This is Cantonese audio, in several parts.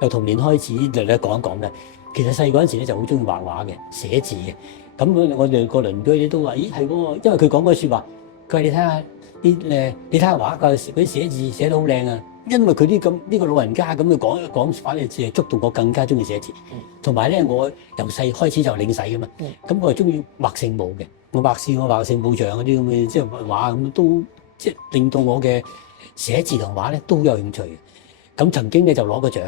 由童年開始嚟咧講一講嘅。其實細嗰陣時咧就好中意畫畫嘅，寫字嘅。咁我哋個鄰居咧都話：咦係喎，因為佢講嗰句説話，佢話你睇下你睇下畫嗰啲寫字寫得好靚啊！因為佢啲咁呢個老人家咁嘅講法咧，就觸動我更加中意寫字。同埋咧，我由細開始就領洗噶嘛，咁我係中意畫聖母嘅。我畫聖母像嗰啲咁嘅即係畫咁都即係令到我嘅寫字同畫咧都有興趣嘅。咁曾經咧就攞個獎。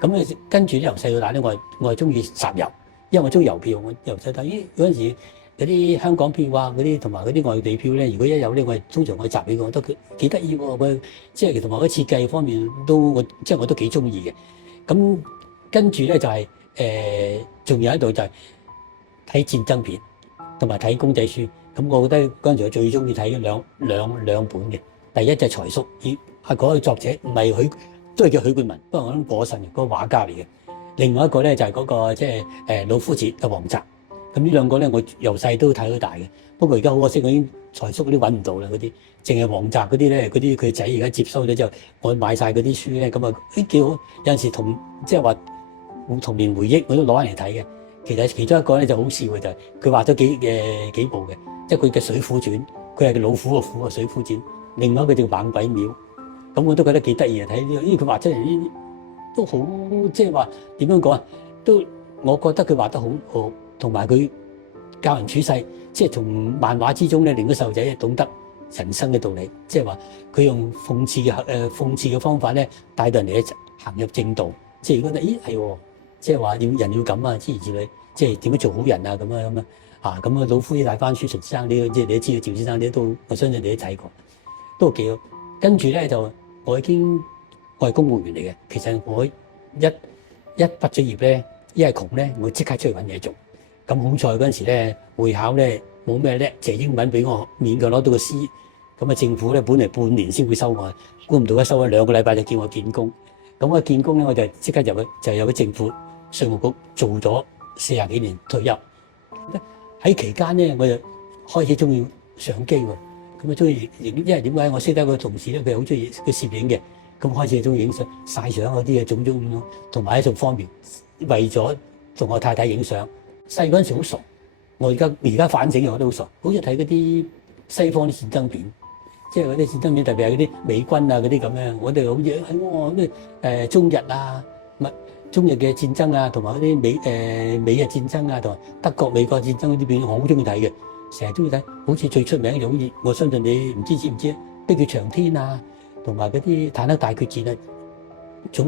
咁咧跟住咧由細到大咧，我係中意集郵，因為我中意郵票。我由細到大，咦嗰陣時嗰啲香港票啊，嗰啲同埋嗰啲外地票咧，如果一有咧，通常我集俾佢，我覺得佢幾得意喎。佢即係同埋嗰設計方面我都幾中意嘅。咁跟住咧就係仲有一度就係睇戰爭片同埋睇公仔書。咁我覺得嗰陣時我最中意睇兩本嘅。第一就係財叔，係嗰個作者唔係佢。都係叫許冠文，不過我諗過身嘅嗰個畫家嚟嘅。另外一個咧就係嗰個即係老夫子嘅王澤。咁呢兩個咧我由細都睇到大嘅。不過而家好可惜，我已經財叔嗰啲揾唔到啦，嗰啲淨係王澤嗰啲咧，嗰啲佢仔而家接收咗之後，我買晒嗰啲書咧，咁啊幾好。有陣時即係話童年回憶我都攞翻嚟睇嘅。其中一個咧就好笑嘅就係佢畫咗幾部嘅，即係佢嘅《水滸傳》，佢係個老虎個虎啊，《水滸傳》。另外一個叫《猛鬼廟》。咁我都覺得幾得意啊！睇呢佢畫出嚟呢啲都好，即係話點樣講啊？都我覺得佢畫得好好，同埋佢教人處世，即係從漫畫之中咧，令到細路仔懂得人生嘅道理。即係話佢用諷刺嘅方法咧，帶到人哋行入正道。即係如果咦係喎，即係話人要咁啊，諸如此類，即係點樣做好人啊咁啊咁啊！老夫子大番書陳先生，即係你都知道，趙先生你都我相信你都睇過，都幾好。跟住咧就我係公務員嚟嘅。其實我一畢咗業咧，一係窮咧，我即刻出去揾嘢做。咁好彩嗰陣時咧，會考咧冇咩叻，借英文俾我勉強攞到個 C。咁啊政府咧本嚟半年先會收我，估唔到一收咗2個禮拜就叫我見工。咁我見工咧我就即刻入去政府稅務局做咗40幾年退休。喺期間咧我就開始中意相機喎。咁啊中意影，因為點解我識得個同事咧，佢好中意佢攝影嘅，咁開始中意影相、曬相嗰啲嘢，種咁咯。同埋一種方便，為咗同我太太影相。細嗰陣時好傻，我而家反省我都好傻，好似睇嗰啲西方啲戰爭片，即係嗰啲戰爭片，特別係嗰啲美軍啊嗰啲咁樣，我哋好似係喎咩中日啊，中日嘅戰爭啊，同埋嗰啲美日戰爭啊，同埋德國美國戰爭嗰啲片，我好中意睇嘅。成日中意睇，好似最出名嘅，好似我相信你唔知唔知，碧血長天啊，同埋嗰啲坦克大決戰啊，種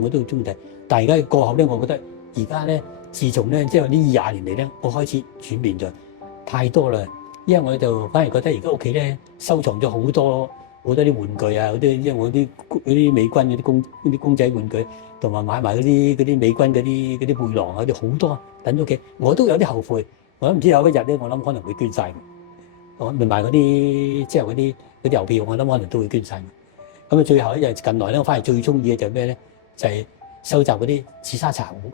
我都好中意睇。但係而家過後咧，我覺得而家咧，自從咧即係呢20年嚟咧，我開始轉變咗太多啦。因為我就反而覺得而家屋企咧收藏咗好多啲玩具啊，因為我啲美軍嗰啲公仔玩具，同埋買埋嗰啲美軍嗰啲背囊啊，啲好多等咗屋企，我都有啲後悔。我都唔知有一日咧，我諗可能會捐晒。我咪賣嗰啲即係嗰啲郵票，我諗可能都會捐晒。咁啊，最後一日近來咧，我反而最中意嘅就係咩咧？就係收集嗰啲紫砂茶壺，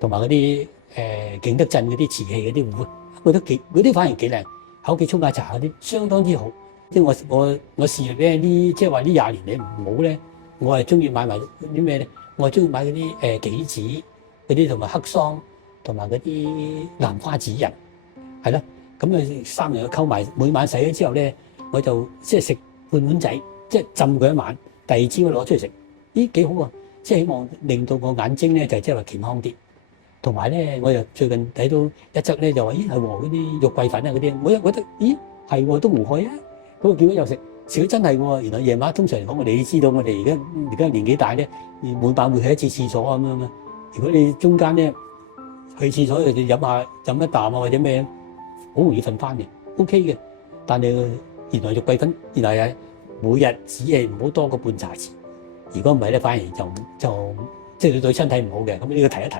同埋嗰啲景德鎮嗰啲瓷器嗰啲壺，我覺得嗰啲反而幾靚。喺屋企沖下茶嗰啲，相當之好。即係我事業咧即係話呢20年你唔好咧，我係中意買埋啲咩咧？我係中意買嗰啲杞子嗰啲，同埋黑桑。同埋嗰啲蘭花指人，係咯，咁啊3樣溝埋，每晚洗咗之後咧，我就即係食半碗仔，即係浸佢一晚，第二朝攞出嚟食，咦幾好啊！即係希望令到我眼睛咧就即係話健康啲。同埋咧，我又最近睇到一則咧就話，咦係喎嗰啲肉桂粉啊嗰啲，我又覺得咦係喎都無害啊！咁啊叫咗又食，食咗真係喎。原來夜晚通常嚟講，我哋知道我哋而家年紀大咧，每晚會去一次廁所咁樣。如果你中間咧，去廁所就飲一啖啊，或者咩，好容易瞓翻嘅 ，OK 嘅。但係原來肉桂粉原來係每日只係唔好多過半茶匙。如果唔係咧，反而就即係對身體唔好嘅。咁呢個提一提。